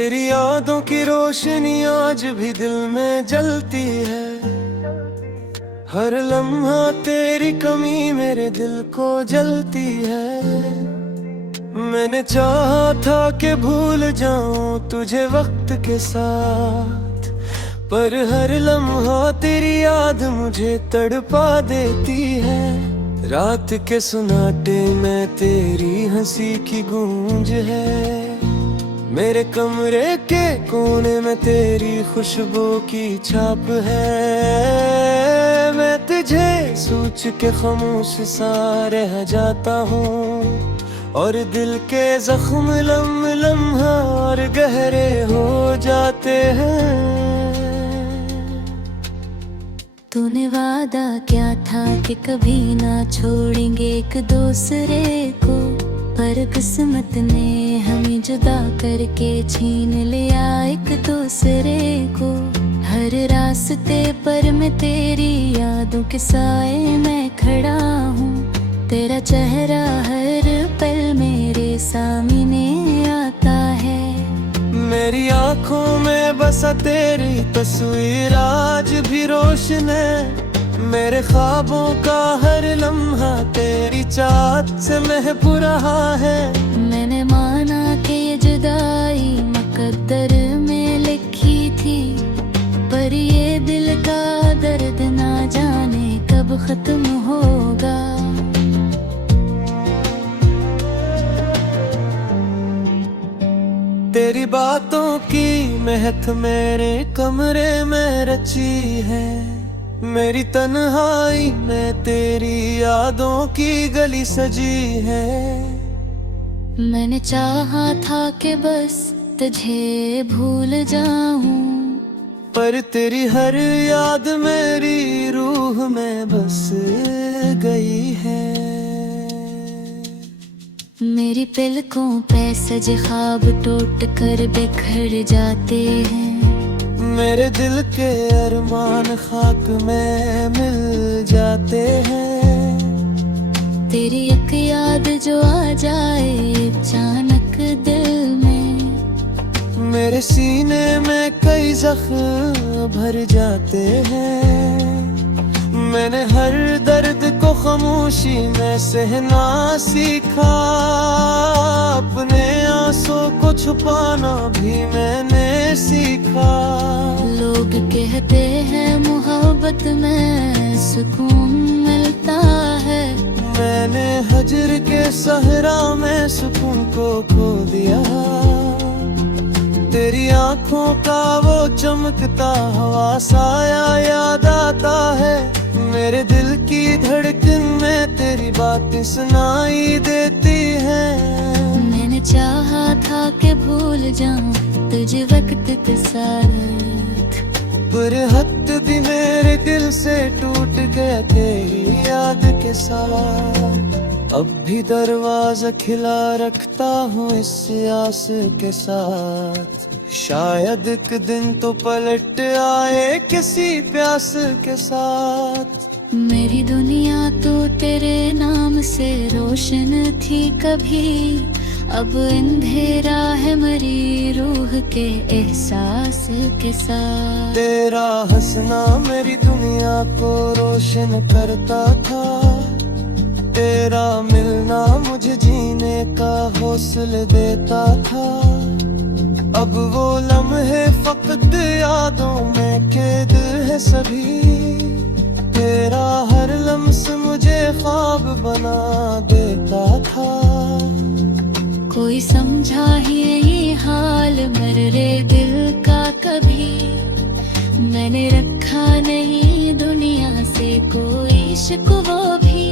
तेरी यादों की रोशनी आज भी दिल में जलती है। हर लम्हा तेरी कमी मेरे दिल को जलती है। मैंने चाहा था कि भूल जाऊं तुझे वक्त के साथ, पर हर लम्हा तेरी याद मुझे तड़पा देती है। रात के सुनाटे में तेरी हंसी की गूंज है, मेरे कमरे के कोने में तेरी खुशबू की छाप है। मैं तुझे सोच के खामोश सा रह जाता हूँ, और दिल के जख्म लम्हा और गहरे हो जाते हैं। तूने वादा क्या था कि कभी ना छोड़ेंगे एक दूसरे को, पर किस्मत ने हमें जुदा करके छीन लिया एक दूसरे को। हर रास्ते पर मैं तेरी यादों के साए में खड़ा हूँ, तेरा चेहरा हर पल मेरे सामने आता है। मेरी आँखों में बसा तेरी तस्वीर आज भी रोशन है, मेरे ख्वाबों का हर लम्हा तेरी चाहत से महक रहा है। मैंने माना कि ये जुदाई मुकद्दर में लिखी थी, पर ये दिल का दर्द ना जाने कब खत्म होगा। तेरी बातों की महक मेरे कमरे में रची है, मेरी तन्हाई में तेरी यादों की गली सजी है। मैंने चाहा था कि बस तुझे भूल जाऊं, पर तेरी हर याद मेरी रूह में बस गई है। मेरी पलकों पे सजे ख्वाब टूट कर बिखर जाते हैं, मेरे दिल के अरमान खाक में मिल जाते हैं। तेरी एक याद जो आ जाए अचानक दिल में, मेरे सीने में कई जख्म भर जाते हैं। मैंने हर दर्द को खामोशी में सहना सीखा, अपने आंसू को छुपाना भी मैंने सीखा। लोग कहते हैं मोहब्बत में सुकून मिलता है, मैंने हजर के सहरा में सुकून को खो दिया। तेरी आंखों का वो चमकता हुआ साया याद आता है, मेरे दिल की धड़कन में तेरी बातें सुनाई देती हैं। मैंने चाहा था कि भूल जाऊं तुझे वक्त के साथ, पर हद भी मेरे दिल से टूट गया तेरी याद के साथ। अब भी दरवाजा खिला रखता हूँ इस आस के साथ, शायद एक दिन तो पलट आए किसी प्यास के साथ। मेरी दुनिया तो तेरे नाम से रोशन थी कभी, अब अंधेरा है मरी रूह के एहसास के साथ। तेरा हंसना मेरी दुनिया को रोशन करता था, तेरा मिलना मुझे जीने का हौसला देता था। अब वो लम्हे फकत यादों में कैद है सभी, तेरा हर लम्स मुझे ख्वाब बना देता था। कोई समझा ही नहीं हाल मेरे दिल का कभी, मैंने रखा नहीं दुनिया से कोई शिकवा भी।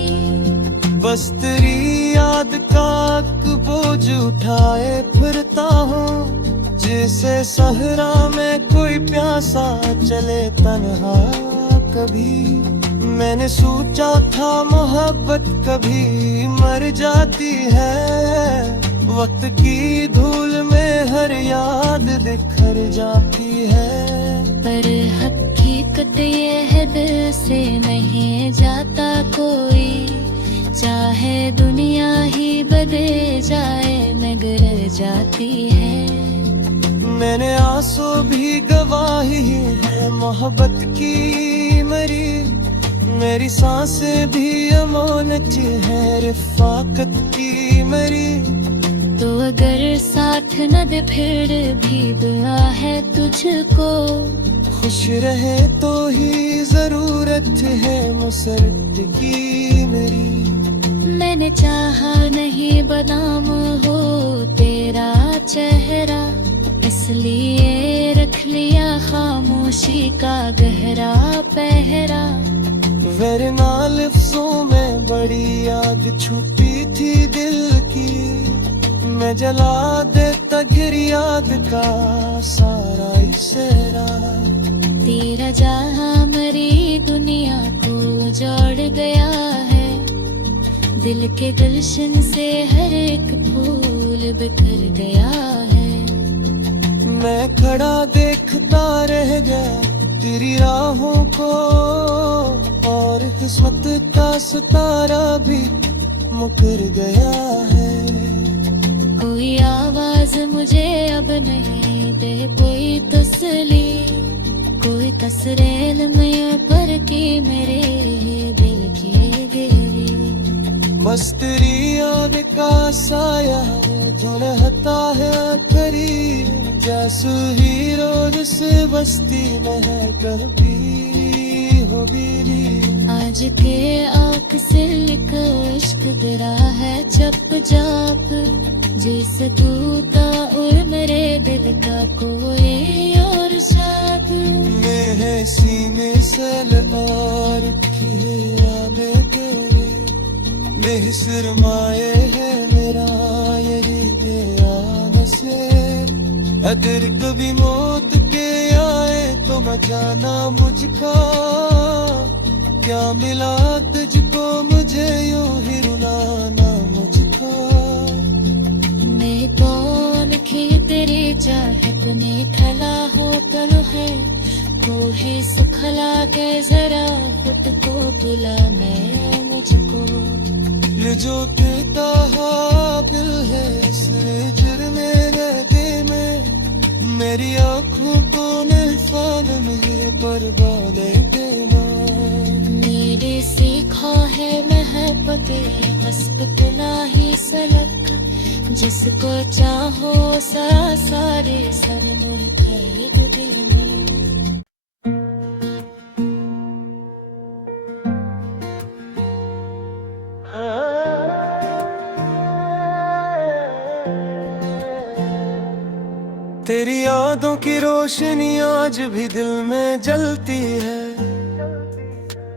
बस तेरी याद का बोझ उठाए फिरता हूँ, जैसे सहरा में कोई प्यासा चले तन्हा कभी। मैंने सोचा था मोहब्बत कभी मर जाती है, वक्त की धूल में हर याद बिखर जाती है। पर हकीकत ये है दिल से नहीं जाता कोई, चाहे दुनिया ही बदल जाए मगर जाती है। मैंने आंसू भी गवाही है मोहब्बत की मरी, मेरी सांसें भी अमानत है रिफाकत की मरी। तो अगर साथ न दे फिर भी दुआ है तुझको, खुश रहे तो ही जरूरत है मुसरत की मेरी। मैंने चाहा नहीं बदाम हो तेरा चेहरा, इसलिए रख लिया खामोशी का गहरा पहरा। वरना लफ्जों में बड़ी याद छुपी थी दिल की, मैं जला देता गिर याद का सारा इसेरा। तेरा जहां मरी दुनिया को जोड़ गया है, दिल के गुलशन से हर एक फूल बिखर गया है। मैं खड़ा देखता रह गया तेरी राहों को, और किस्मत का सितारा भी मुकर गया है। कोई आवाज मुझे अब नहीं दे कोई तसली, कोई तसरेल में पर की मेरे दिल की गिरी। बस तेरी याद का साया धुलता है करीब, जैसे हीरो जिस बस्ती में है कभी हो बीरी। आज के आँख से लिखा इश्क गिरा है चप चाप, जिस टूटा और मेरे दिल का कोई और साथ। मेरे सीने से और यादें तेरे बेसरमाए है मेरा यही दयान से। अगर कभी मौत के आए तो बचाना मुझको, क्या मिला तुझको मुझे यूं ही रुलाना मुझको। मैं कौन की तेरी चाहत में खला हो तल है, कोई सुखला के जरा खुद को बुला मैं मुझको। ये जो कहता दिल है इस जुर्म में, मेरी आँखों को निफान में बर्बाद देना। मेरे सीखा है महबत हस्बत ही सलक, जिसको चाहो सारे सर मुड़ कर देना। तेरी यादों की रोशनी आज भी दिल में जलती है,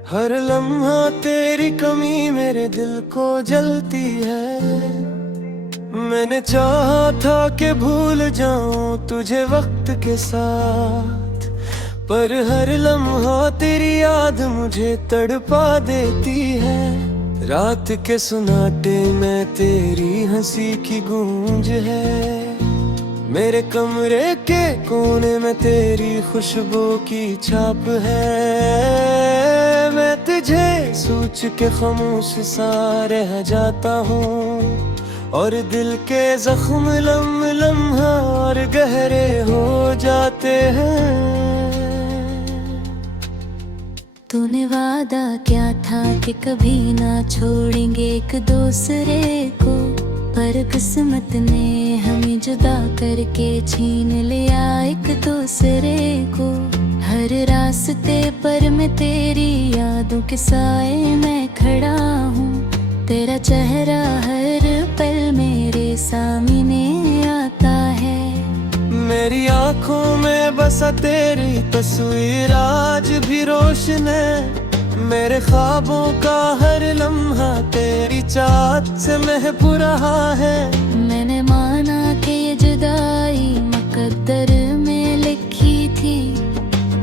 हर लम्हा तेरी कमी मेरे दिल को जलती है। मैंने चाहा था कि भूल जाऊं तुझे वक्त के साथ, पर हर लम्हा तेरी याद मुझे तड़पा देती है। रात के सुनाटे में तेरी हंसी की गूंज है, मेरे कमरे के कोने में तेरी खुशबू की छाप है। मैं तुझे सोच के खामोश सा रह जाता हूँ, और दिल के जख्म लम्हा और गहरे हो जाते हैं। तूने वादा क्या था कि कभी ना छोड़ेंगे एक दूसरे को, पर किस्मत ने हमें जुदा करके छीन लिया एक दूसरे को। हर रास्ते पर मैं तेरी यादों के साए में खड़ा हूँ, तेरा चेहरा हर पल मेरे सामने आता है। मेरी आँखों में बसा तेरी तस्वीर आज भी रोशन है, मेरे ख्वाबों का हर लम्हा तेरी चाहत से महक रहा है। मैंने माना कि ये जुदाई मुकद्दर में लिखी थी,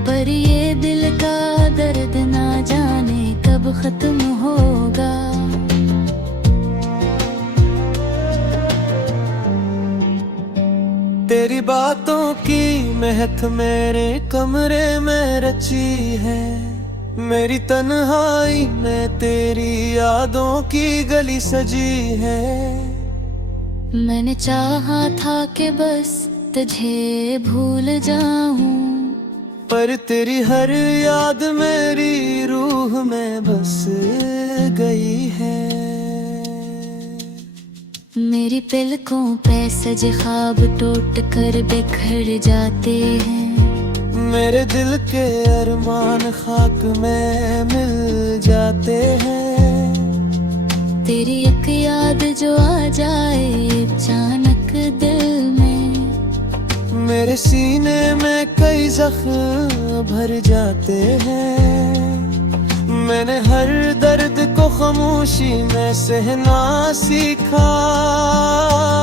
पर ये दिल का दर्द ना जाने कब खत्म होगा। तेरी बातों की महक मेरे कमरे में रची है, मेरी तन्हाई में तेरी यादों की गली सजी है। मैंने चाहा था कि बस तुझे भूल जाऊं, पर तेरी हर याद मेरी रूह में बस गई है। मेरी पलकों पे सजे ख्वाब टूट कर बिखर जाते हैं, मेरे दिल के अरमान खाक में मिल जाते हैं। तेरी एक याद जो आ जाए अचानक दिल में, मेरे सीने में कई जख्म भर जाते हैं। मैंने हर दर्द को खामोशी में सहना सीखा,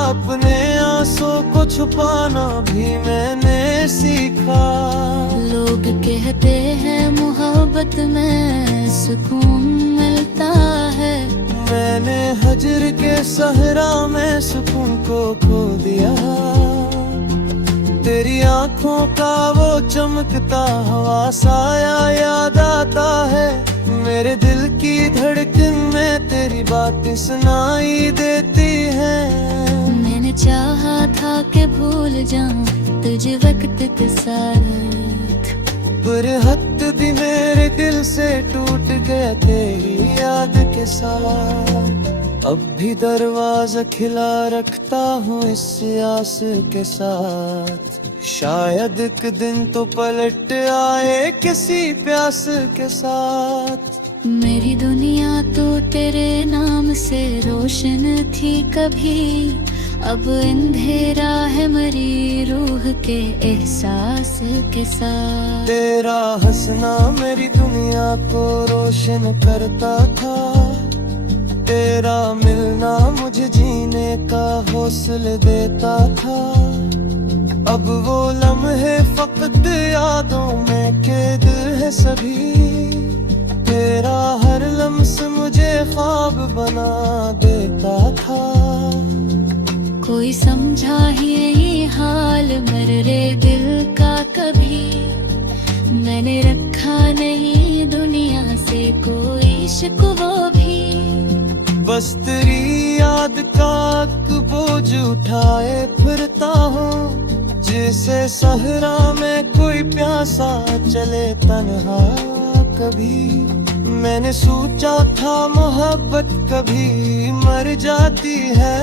अपने आंसू को छुपाना भी मैंने सीखा। लोग कहते हैं मोहब्बत में सुकून मिलता है, मैंने हजर के सहरा में सुकून को खो दिया। तेरी आंखों का वो चमकता हुआ साया याद आता है, मेरे दिल की धड़कन में तेरी बातें सुनाई देती हैं। मैंने चाहा था कि भूल जाऊं तुझे वक्त के साथ, पर हद भी मेरे दिल से टूट गया तेरी याद के साथ। अब भी दरवाजा खिला रखता हूँ इस आस के साथ, शायद एक दिन तो पलट आए किसी प्यास के साथ। मेरी दुनिया तो तेरे नाम से रोशन थी कभी, अब अंधेरा है मरी रूह के एहसास के साथ। तेरा हंसना मेरी दुनिया को रोशन करता था, तेरा मिलना मुझे जीने का हौसला देता था। अब वो लम्हे फकत यादों में कैद है सभी, तेरा हर लम्स मुझे ख्वाब बना देता था। कोई समझा ही ये हाल मेरे दिल का कभी, मैंने रखा नहीं दुनिया से कोई शिकवा भी। बस तेरी याद का एक बोझ उठाए फिरता हूँ, जैसे सहरा में कोई प्यासा चले तन्हा कभी। मैंने सोचा था मोहब्बत कभी मर जाती है,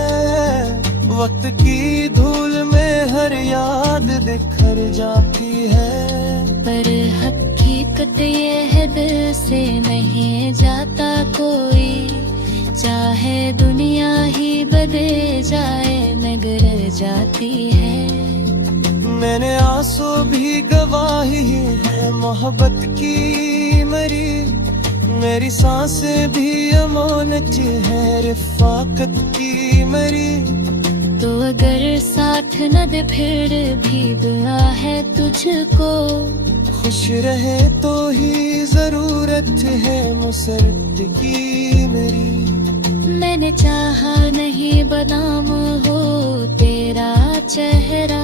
वक्त की धूल में हर याद बिखर जाती है। पर हकीकत ये है दिल से नहीं जाता कोई, चाहे दुनिया ही बदल जाए मगर जाती है। मैंने आंसू भी गवाही है मोहब्बत की मरी, मेरी सांसें भी अमानत है रिफाकत की मरी। तो अगर साथ न दे फिर भी दुआ है तुझको, खुश रहे तो ही जरूरत है मुसरत की मेरी। मैंने चाहा नहीं बदाम हो तेरा चेहरा,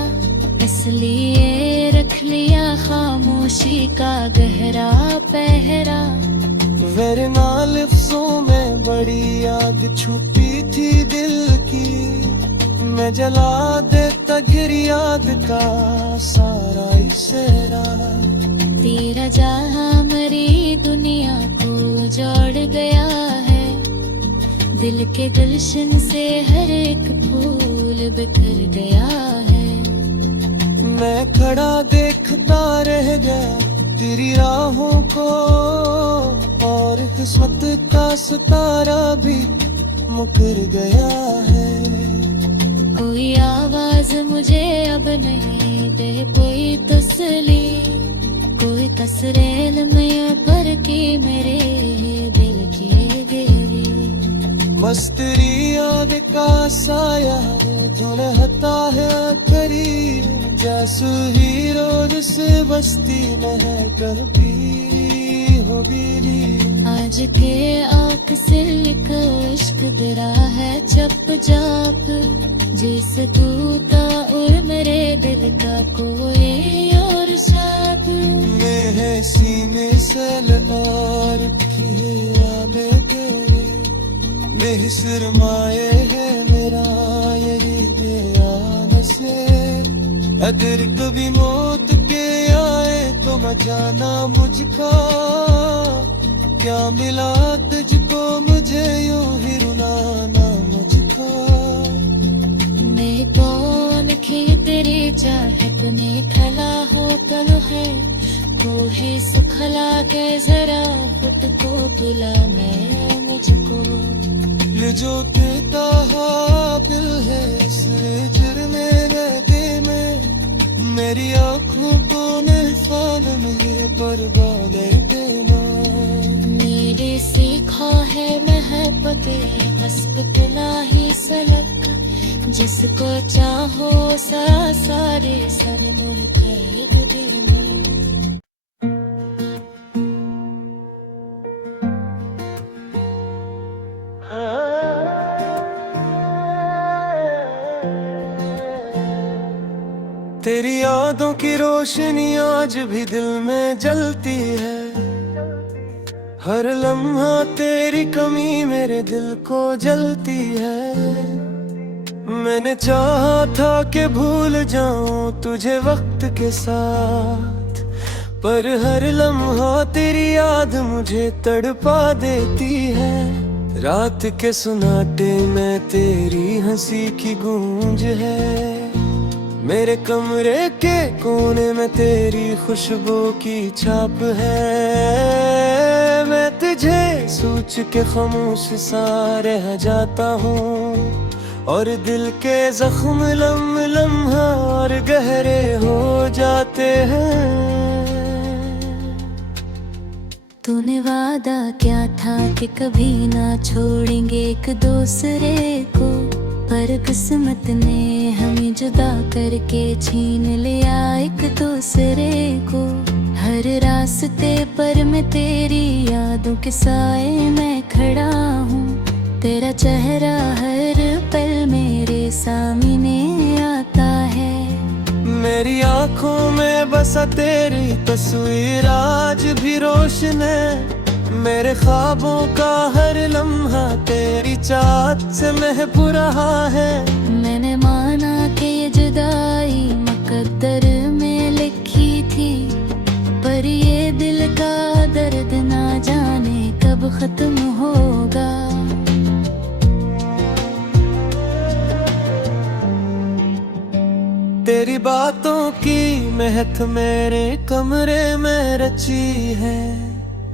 इसलिए रख लिया खामोशी का गहरा पहरा। वरना लफ्जों में बड़ी याद छुपी थी दिल की, मैं जला देता गिर याद का सारा इसेरा। तेरा जहां मेरी दुनिया को जोड़ गया है, दिल के गुलशन से हर एक फूल बिखर गया है। मैं खड़ा देखता रह गया तेरी राहों को, और किस्मत का सितारा भी मुकर गया है। कोई आवाज मुझे अब नहीं दे कोई तसली, कोई कसरेल में पर की मेरे दिल की गेरी। बस तेरी याद का साया धुलता है करीब, जैसे हीरो से बस्ती में है कभी हो बीरी। आज के आँख से लिखा इश्क तेरा है चप चाप, जिस तूता और मेरे दिल का कोई और छाप। मेरे सीने से और यादें तेरे बेसरमाए है मेरा ये दीवान से। अगर कभी मौत के आए तो बचाना मुझका, क्या मिला तुझको मुझे यूं ही रुलाना मुझका। मैं कौन थी तेरी चाहत में खला हो कल है, कोई सुखला के जरा खुद को बुला मैं मुझको। ये जो देता दिल है इस जुर्मे रहते में, मेरी आँखों को मिसाल में बर्बाद देना। मेरे सीखा है महबत हस्बत ही सलक, जिसको चाहो सारे सर मुड़ कर देना। तेरी यादों की रोशनी आज भी दिल में जलती है, हर लम्हा तेरी कमी मेरे दिल को जलती है। मैंने चाहा था कि भूल जाऊं तुझे वक्त के साथ, पर हर लम्हा तेरी याद मुझे तड़पा देती है। रात के सुनाटे में तेरी हंसी की गूंज है, मेरे कमरे के कोने में तेरी खुशबू की छाप है। मैं तुझे सोच के खामोश सा रह जाता हूँ, और दिल के जख्म लम्हा और गहरे हो जाते हैं। तूने वादा क्या था कि कभी ना छोड़ेंगे एक दूसरे को, पर किस्मत ने हमें जुदा करके छीन लिया एक दूसरे को। हर रास्ते पर मैं तेरी यादों के साए में खड़ा हूँ, तेरा चेहरा हर पल मेरे सामने आता है। मेरी आँखों में बसा तेरी तस्वीर आज भी रोशन है, मेरे ख्वाबों का हर लम्हा तेरी चाहत से महक रहा है। मैंने माना कि ये जुदाई मुकद्दर में लिखी थी, पर ये दिल का दर्द ना जाने कब खत्म होगा। तेरी बातों की महक मेरे कमरे में रची है,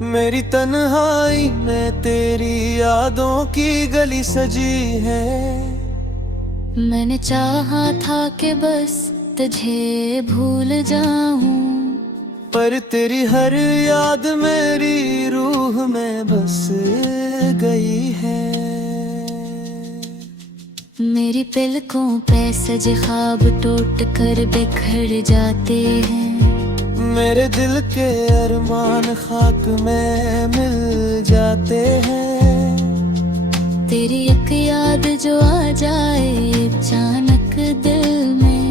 मेरी तन्हाई में तेरी यादों की गली सजी है। मैंने चाहा था कि बस तुझे भूल जाऊं, पर तेरी हर याद मेरी रूह में बस गई है। मेरी पलकों पे सजे ख्वाब टूट कर बिखर जाते हैं, मेरे दिल के अरमान खाक में मिल जाते हैं। तेरी एक याद जो आ जाए अचानक दिल में,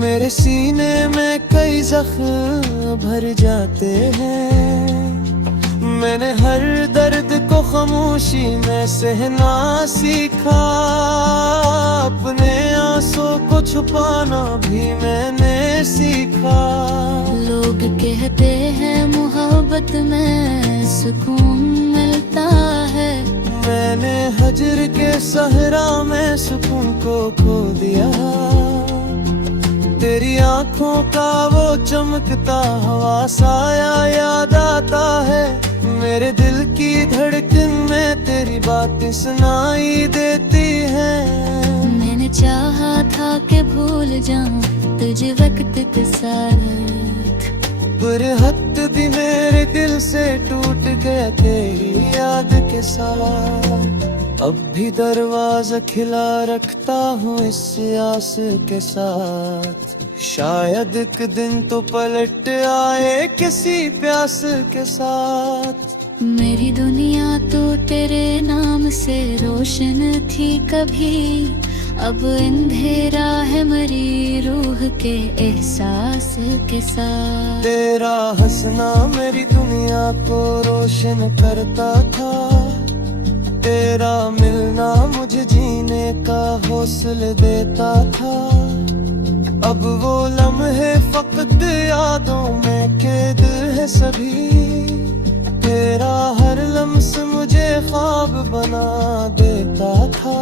मेरे सीने में कई जख्म भर जाते हैं। मैंने हर दर्द को खामोशी में सहना सीखा, अपने आंसू को छुपाना भी मैंने सीखा। लोग कहते हैं मोहब्बत में सुकून मिलता है, मैंने हजर के सहरा में सुकून को खो दिया। तेरी आंखों का वो चमकता हुआ साया याद आता है, मेरे दिल की धड़कन में तेरी बातें सुनाई देती हैं। मैंने चाहा था कि भूल जाऊं तुझे वक्त के साथ, पर हद भी मेरे दिल से टूट गया तेरी याद के साथ। अब भी दरवाजा खिला रखता हूँ इस आस के साथ, शायद एक दिन तो पलट आए किसी प्यास के साथ। मेरी दुनिया तो तेरे नाम से रोशन थी कभी, अब अंधेरा है मरी रूह के एहसास के साथ। तेरा हंसना मेरी दुनिया को रोशन करता था, तेरा मिलना मुझे जीने का हौसला देता था। अब वो लम्हे फकत यादों में कैद है सभी। तेरा हर लम्स मुझे ख्वाब बना देता था।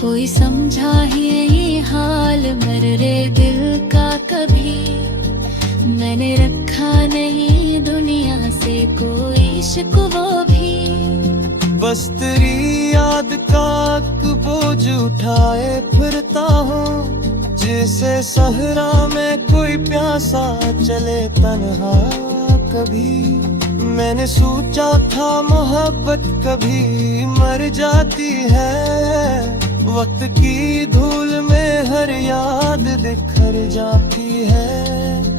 कोई समझा ही ये हाल मेरे दिल का कभी। मैंने रखा नहीं दुनिया से कोई शिकवा भी। बस तेरी याद का बोझ उठाए फिरता हूँ, जैसे सहरा में कोई प्यासा चले तन्हा कभी। मैंने सोचा था मोहब्बत कभी मर जाती है, वक्त की धूल में हर याद बिखर जाती है।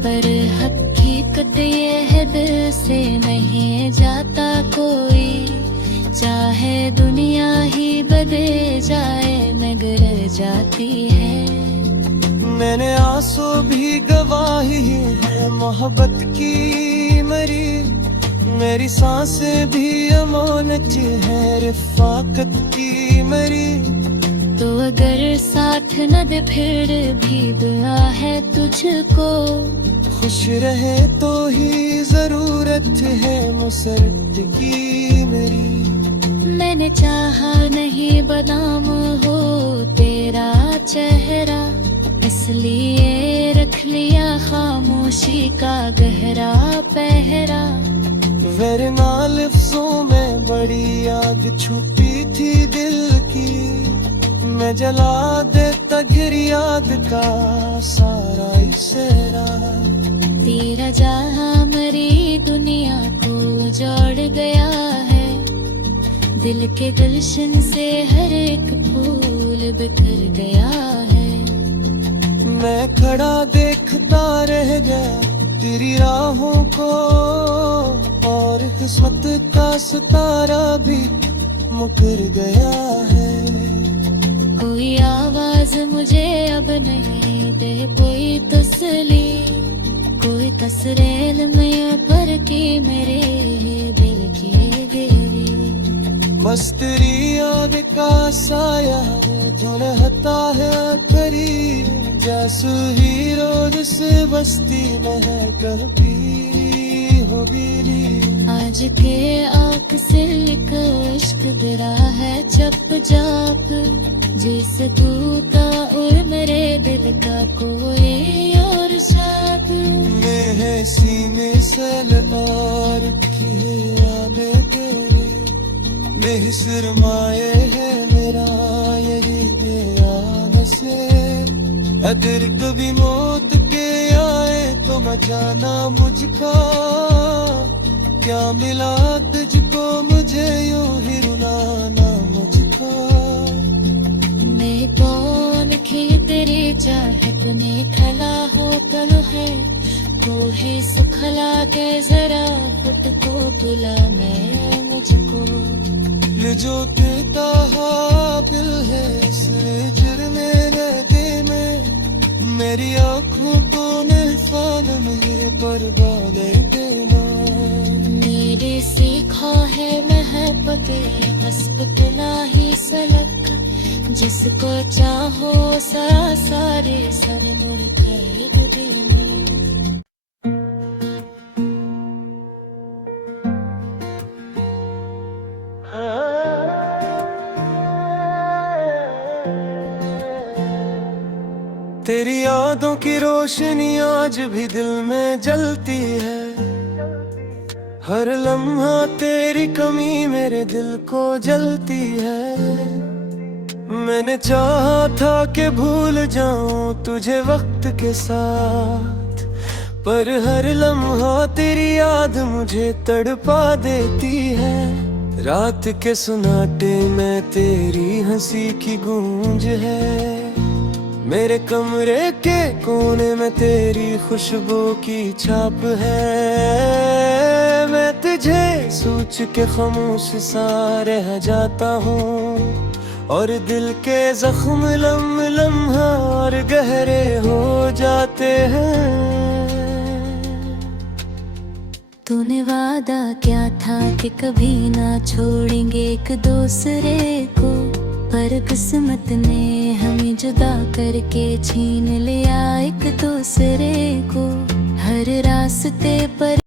पर हकीकत ये है दिल से नहीं जाता कोई, चाहे दुनिया ही बदल जाए मगर जाती है। मैंने आंसू भी गवाही है मोहब्बत की मरी, मेरी सांसें भी अमानत है रिफाकत की मरी। तो अगर साथ न दे फिर भी दुआ है तुझको, खुश रहे तो ही जरूरत है मुसरत की मेरी। मैंने चाहा नहीं बदाम हो तेरा चेहरा, इसलिए रख लिया खामोशी का गहरा पहरा। वरना लफ्जों में बड़ी याद छुपी थी दिल की, मैं जला देता घिर याद का सारा इशारा। तेरा जहां मेरी दुनिया को जोड़ गया है, दिल के गुलशन से हर एक फूल बिखर गया है। मैं खड़ा देखता रह गया तेरी राहों को, और किस्मत का सितारा भी मुकर गया है। कोई आवाज मुझे अब नहीं दे कोई तसली, कोई तसरेल में भर के मेरे दिल की देवी। बस तेरी याद का साया धुलता है करीब, जैसे हीरो से बस्ती में है कभी हो बीरी। आज के आंख से लिखा इश्क तेरा है चप चाप, जैसे तूता और मेरे दिल का कोई और छाप। मैं है सीने सल और यादें तेरी, मैं सरमाए है मेरा यही दयान से। अगर कभी मौत के आए तो मचाना मुझको, क्या मिला तुझको मुझे यूं ही रुलाना मुझको। मैं कौन की तेरी चाहत ने खला हो तल है, कोई सुखला के जरा खुद को बुला मैं मुझको। ये जो देता दिल है इस जुर्मे रहते में, मेरी आँखों को महफाल में बर्बाद देना। मेरे सीखा है महबत हसबत ही सलक, जिसको चाहो सारे सर मुड़ कर देना। तेरी यादों की रोशनी आज भी दिल में जलती है, हर लम्हा तेरी कमी मेरे दिल को जलती है। मैंने चाहा था कि भूल जाऊं तुझे वक्त के साथ, पर हर लम्हा तेरी याद मुझे तड़पा देती है। रात के सुनाटे में तेरी हंसी की गूंज है, मेरे कमरे के कोने में तेरी खुशबू की छाप है। मैं तुझे सोच के खामोश सा रह जाता हूँ, और दिल के जख्म लम्हा और गहरे हो जाते हैं। तूने वादा क्या था कि कभी ना छोड़ेंगे एक दूसरे को, पर किस्मत ने हमें जुदा करके छीन लिया एक दूसरे को। हर रास्ते पर